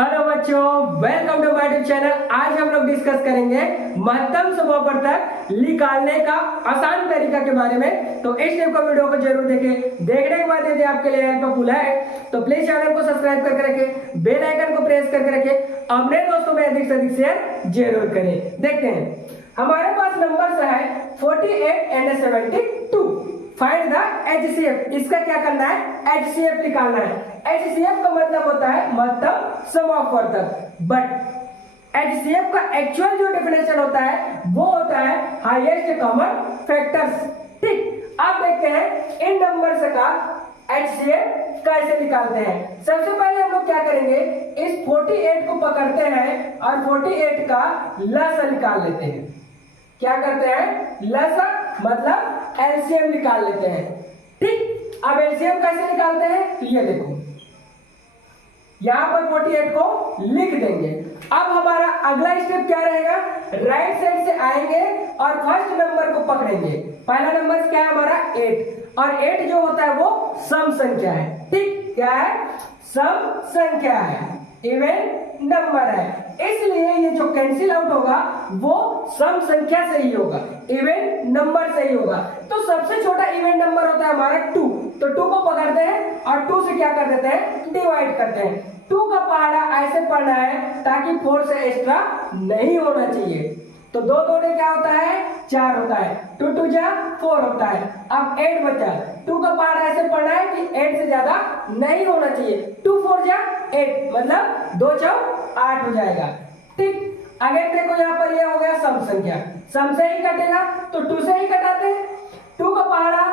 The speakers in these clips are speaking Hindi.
हेलो बच्चों, welcome to my YouTube channel. आज हम लोग डिस्कस करेंगे महत्तम समापवर्तक निकालने का आसान तरीका के बारे में। तो इस टाइप का वीडियो को जरूर देखें। देखने के बाद यदि आपके लिए हेल्पफुल है तो प्लीज चैनल को सब्सक्राइब करके रखें, बेल आइकन को प्रेस करके रखें, अपने दोस्तों में अधिक से अधिक शेयर जरूर करें। देखते हैं, हमारे पास नंबर है 48 एंड 72। Find the HCF। इसका क्या करना है? HCF निकालना है। HCF का मतलब होता है महत्तम समापवर्तक, बट HCF का एक्चुअल जो डेफिनेशन होता है वो होता है हाईएस्ट कॉमन फैक्टर्स। ठीक, अब देखते हैं इन नंबर्स का HCF कैसे निकालते हैं। सबसे पहले हम लोग क्या करेंगे, इस 48 को पकड़ते हैं और 48 का लसा निकाल लेते हैं। क्या करते हैं? लसा मतलब एलसीएम निकाल लेते हैं। ठीक, अब एलसीएम कैसे निकालते हैं? तो ये देखो, यहां पर 48 को लिख देंगे। अब हमारा अगला स्टेप क्या रहेगा? राइट साइड से आएंगे और फर्स्ट नंबर को पकड़ेंगे। पहला नंबर क्या है हमारा? 8, और 8 जो होता है वो सम संख्या है। ठीक, क्या है? सम संख्या है, इवन नंबर है, इसलिए ये जो कैंसिल आउट होगा वो सम संख्या से ही होगा, इवन नंबर से ही होगा। तो सबसे छोटा इवन नंबर होता है हमारा 2, तो 2 को पकड़ते हैं और 2 से क्या कर देते हैं? डिवाइड करते हैं। 2 का पहाड़ा ऐसे पढ़ना है ताकि 4 से एक्स्ट्रा नहीं होना चाहिए। तो 2 2 क्या होता है? 4 होता है। 2 2 जा 4 होता है। अब 8 बचा। 2 का पहाड़ा ऐसे पढ़ना है कि 8 से ज्यादा नहीं होना चाहिए। 2 4 जा 8, मतलब 2 4 8 हो जाएगा। ठीक, अगर देखो यहाँ पर ये हो गया सम संख्या, सम से ही कटेगा तो 2 से ही कटाते हैं। 2 का पहाड़ा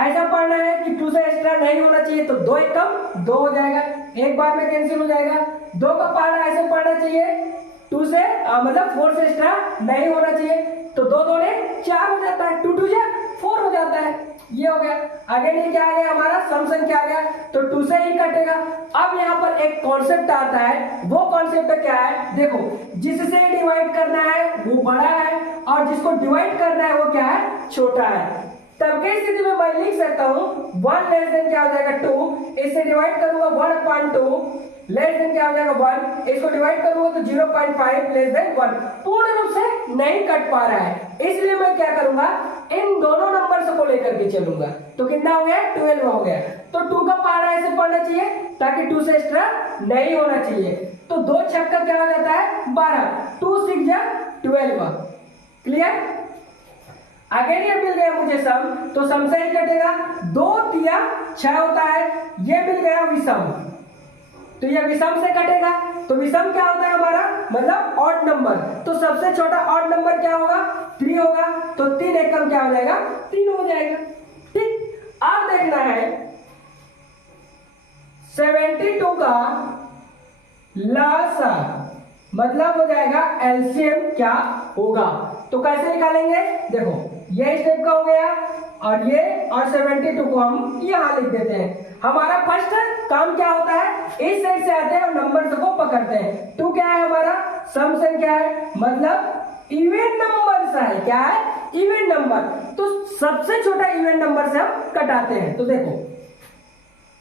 ऐसा पढ़ना है कि 2 से एक्स्ट्रा नहीं होना चाहिए, तो 2 1 कम 2 हो जाएगा, एक बार में कैंसिल हो जाएगा। 2 का पहाड़ा ऐसे पढ़ना चाहिए 2 से मतलब 4 से एक्स्ट्रा नहीं होना चाहिए, तो 2 2 4 हो जाता है। 2 2 जा 4 हो जाता है। ये हो गया। आगे नहीं क्या आ गया हमारा? सम संख्या आ गया, तो 2 से ही कटेगा। अब यहाँ पर एक कॉन्सेप्ट आता है, वो कॉन्सेप्ट क्या है? देखो, जिससे डिवाइड करना है वो बड़ा है और जिसको डिवाइड करना है वो क्या है? छोटा है। तब की स्थिति में मैं लिख सकता हूँ 1 लेस देन क्या हो जाएगा? 2, इससे डिवाइड करूंगा 1/2 लेस देन क्या हो जाएगा? 1, इसको डिवाइड करूंगा तो 0.5 लेस देन 1। पूर्ण रूप से नहीं कट पा रहा है, इसलिए मैं क्या करूंगा, इन दोनों नंबर्स को लेकर के चलूंगा। तो कितना हो गया? 12 हो गया। तो 2 का पहाड़ा ऐसे पढ़ना चाहिए ताकि 2 से एक्स्ट्रा नहीं होना चाहिए। तो 2 छक्का क्या हो जाता है? 12। 2 6 जा 12। क्लियर? अगर ये मिल गया मुझे सम, तो सम से ही कटेगा। 2 3 6 होता है, ये मिल गया विषम, तो ये विषम से कटेगा। तो विषम क्या होता है हमारा? मतलब ऑड नंबर। तो सबसे छोटा ऑड नंबर क्या होगा? 3 होगा। तो 3 एकम क्या हो जाएगा? 3 हो जाएगा। ठीक, अब देखना है 72 का लसा मतलब हो जाएगा एलसीएम क्या होगा। तो कैसे निकालेंगे? देखो, ये स्टेप का हो गया और ये और 72 को हम यहां लिख देते हैं। हमारा फर्स्ट काम क्या होता है? इस साइड से आते हैं और नंबर्स को पकड़ते हैं। 2 क्या है हमारा? सम संख्या है, मतलब इवन नंबर्स है। क्या है? Even number. तो सबसे छोटा इवन नंबर से हम कटाते हैं। तो देखो,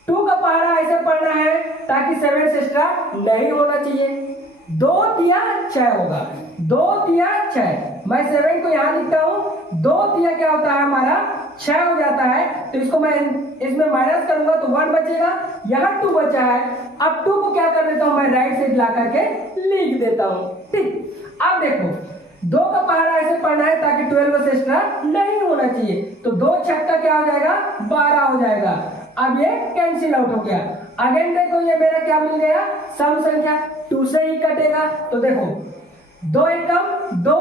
2 का पहाड़ा ऐसे पढ़ना है ताकि 7 से एक्स्ट्रा नहीं होना चाहिए। 2 3 6 होगा। 2 3 6, मैं 7 को यहां लिखता हूं। 2 3 क्या होता है हमारा? 6 हो जाता है। तो इसको मैं इसमें माइनस करूंगा तो 1 बचेगा, यहाँ 2 बचा है। अब 2 को क्या कर देता हूं मैं? राइट साइड ला करके लिख देता हूं। ठीक, अब देखो, 2 का पहाड़ा ऐसे पढ़ना है ताकि 12 से एक्स्ट्रा नहीं होना चाहिए। तो 2 छक्का क्या हो जाएगा? 12 हो जाएगा। अब ये कैंसिल आउट हो गया। अगेन देखो, ये मेरा क्या मिल गया? सम संख्या, 2 से ही कटेगा। तो देखो, 2 एकम 2,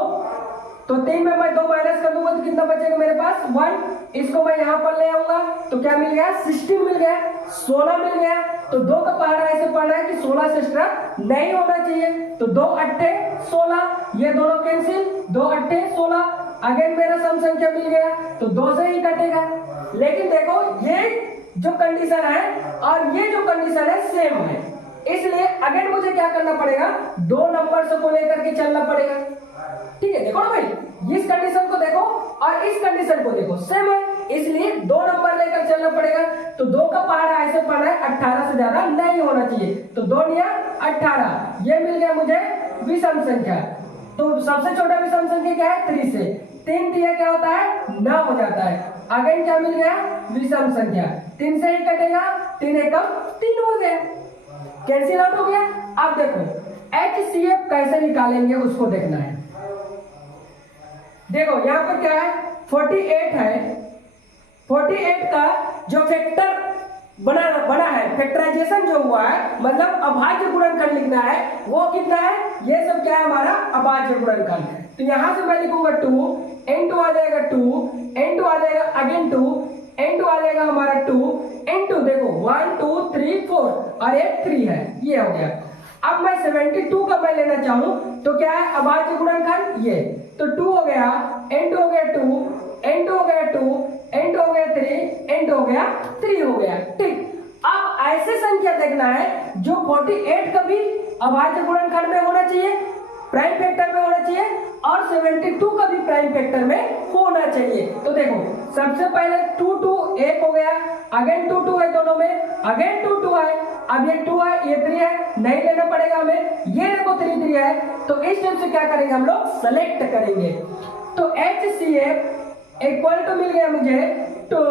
तो 3 में मैं 2 माइनस कर दूंगा तो कितना बचेगा मेरे पास? 1। इसको मैं यहां पर ले आऊंगा तो क्या मिल गया? 16 मिल गया, 16 मिल गया। तो 2 का पहाड़ा ऐसे पढ़ना है कि 16 से एक्स्ट्रा नहीं होना चाहिए। तो 2 8 16, ये दोनों कैंसिल, 2 8 16। अगेन मेरा सम संख्या मिल गया, तो 2 से ही कटेगा। लेकिन देखो, ये जो कंडीशन है और ये जो कंडीशन है सेम है, इसलिए अगेन मुझे क्या करना पड़ेगा? 2 नंबर्स को लेकर के चलना पड़ेगा। ठीक है, देखो ना भाई, इस कंडीशन को देखो और इस कंडीशन को देखो, सेम है, इसलिए 2 नंबर लेकर चलना पड़ेगा। तो 2 का पहाड़ा ऐसे पढ़ना है 18 से ज्यादा नहीं होना चाहिए, तो 2 निया 18, ये मिल गया मुझे विषम संख्या। तो सबसे छोटा विषम संख्या क्या है 3 से 3 दिया क्या होता है 9 हो जाता है। अगेन क्या मिल गया विषम संख्या, 3 से ही कटेगा, 3 एकम 3 हो गया, कैंसिल आउट हो गया। अब देखो HCF कैसे निकालेंगे उसको देखना है। देखो यहाँ पर क्या है 48 है, 48 का जो फैक्टर बना है, फैक्टराइजेशन जो हुआ है, मतलब अभाज्य गुणनखंड लिखना है, वो कितना है, ये सब क्या है हमारा अभाज्य गुणनखंड। तो यहां से मैं लिखूंगा 2, n2 आ जाएगा 2, n2 आ जाएगा अगेन 2, n2 आ जाएगा हमारा 2, n2 देखो 1 2 3 4 और एक 3 है, ये हो गया। अब मैं 72 का मैं लेना चाहूं तो क्या है अभाज्य गुणनखंड ये, तो 2 हो गया, n2 हो गया 2, n2 हो गया 2, n2 हो गया 3, n2 हो गया 3 हो गया, ठीक। अब ऐसे संख्या देखना है जो 48 का भी अभाज्य गुणनखंड में होना चाहिए, प्राइम फैक्टर में होना चाहिए, और 72 का भी प्राइम फैक्टर में होना चाहिए। तो देखो सबसे पहले 2 2 एक हो गया, अगेन 2 2 है दोनों में, अगेन 2 2 है, अब ये 2 है ये 3 है, नहीं लेना पड़ेगा हमें, ये देखो 3 3 है। तो इस टाइप से क्या करेंगे हम लोग सेलेक्ट करेंगे। तो HCF इक्वल टू मिल गया मुझे 2,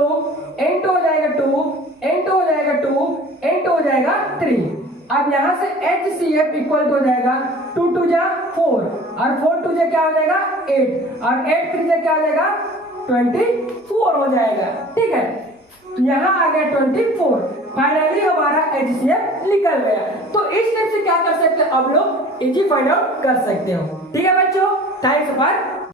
n2 हो जाएगा 2, n2 हो जाएगा 2, n2 हो जाएगा 3। अब यहां से HCF इक्वल टू हो जाएगा 2 2 जा 4 और 4 2 जा क्या हो जाएगा 8 और 8 3 जा क्या हो जाएगा 24 हो जाएगा, ठीक है। तो यहाँ आ गया 24, फाइनली हमारा HCF निकल गया। तो इस टाइप से क्या कर सकते हो, अब लोग इजी फाइंड आउट कर सकते हो, ठीक है बच्चों। Thanks for